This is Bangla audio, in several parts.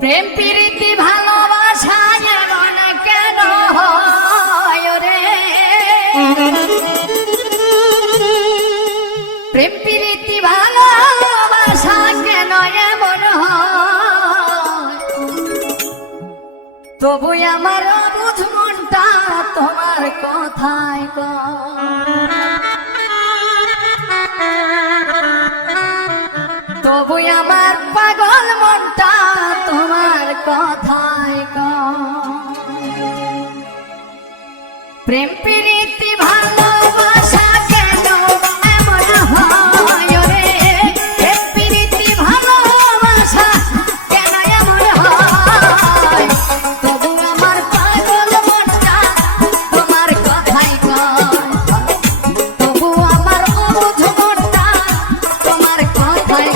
প্রেম প্রীতি ভালোবাসা এমন কেন হয় রে? প্রেম প্রীতি ভালোবাসা কেন এমন হয়? তবু আমার অবুঝ মনটা তোমার কথায় তবু আমার পাগল মনটা তোমার কথায় প্রেম প্রীতি ভালোবাসা কেন এমন হয় রে? প্রেম প্রীতি ভালোবাসা কেন এমন হয়? তবু আমার পাগল মনটা তোমার কথায় তবু আমার অবুঝ মনটা তোমার কথায়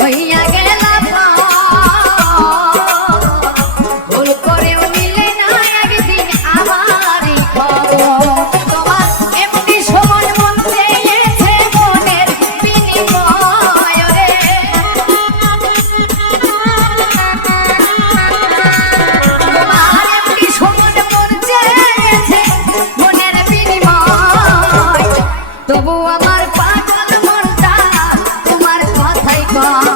হইয়া গেলাম ভুল করেও নিলে না একদিন আমারই খবর। তোমার এমনি সময় মন চেয়েছে মনের বিনিময় রে। তোমার এমনি সময় মন চেয়েছে মনের বিনিময়, তবু আমার পাগল মনটা তোমার কথাই কয়।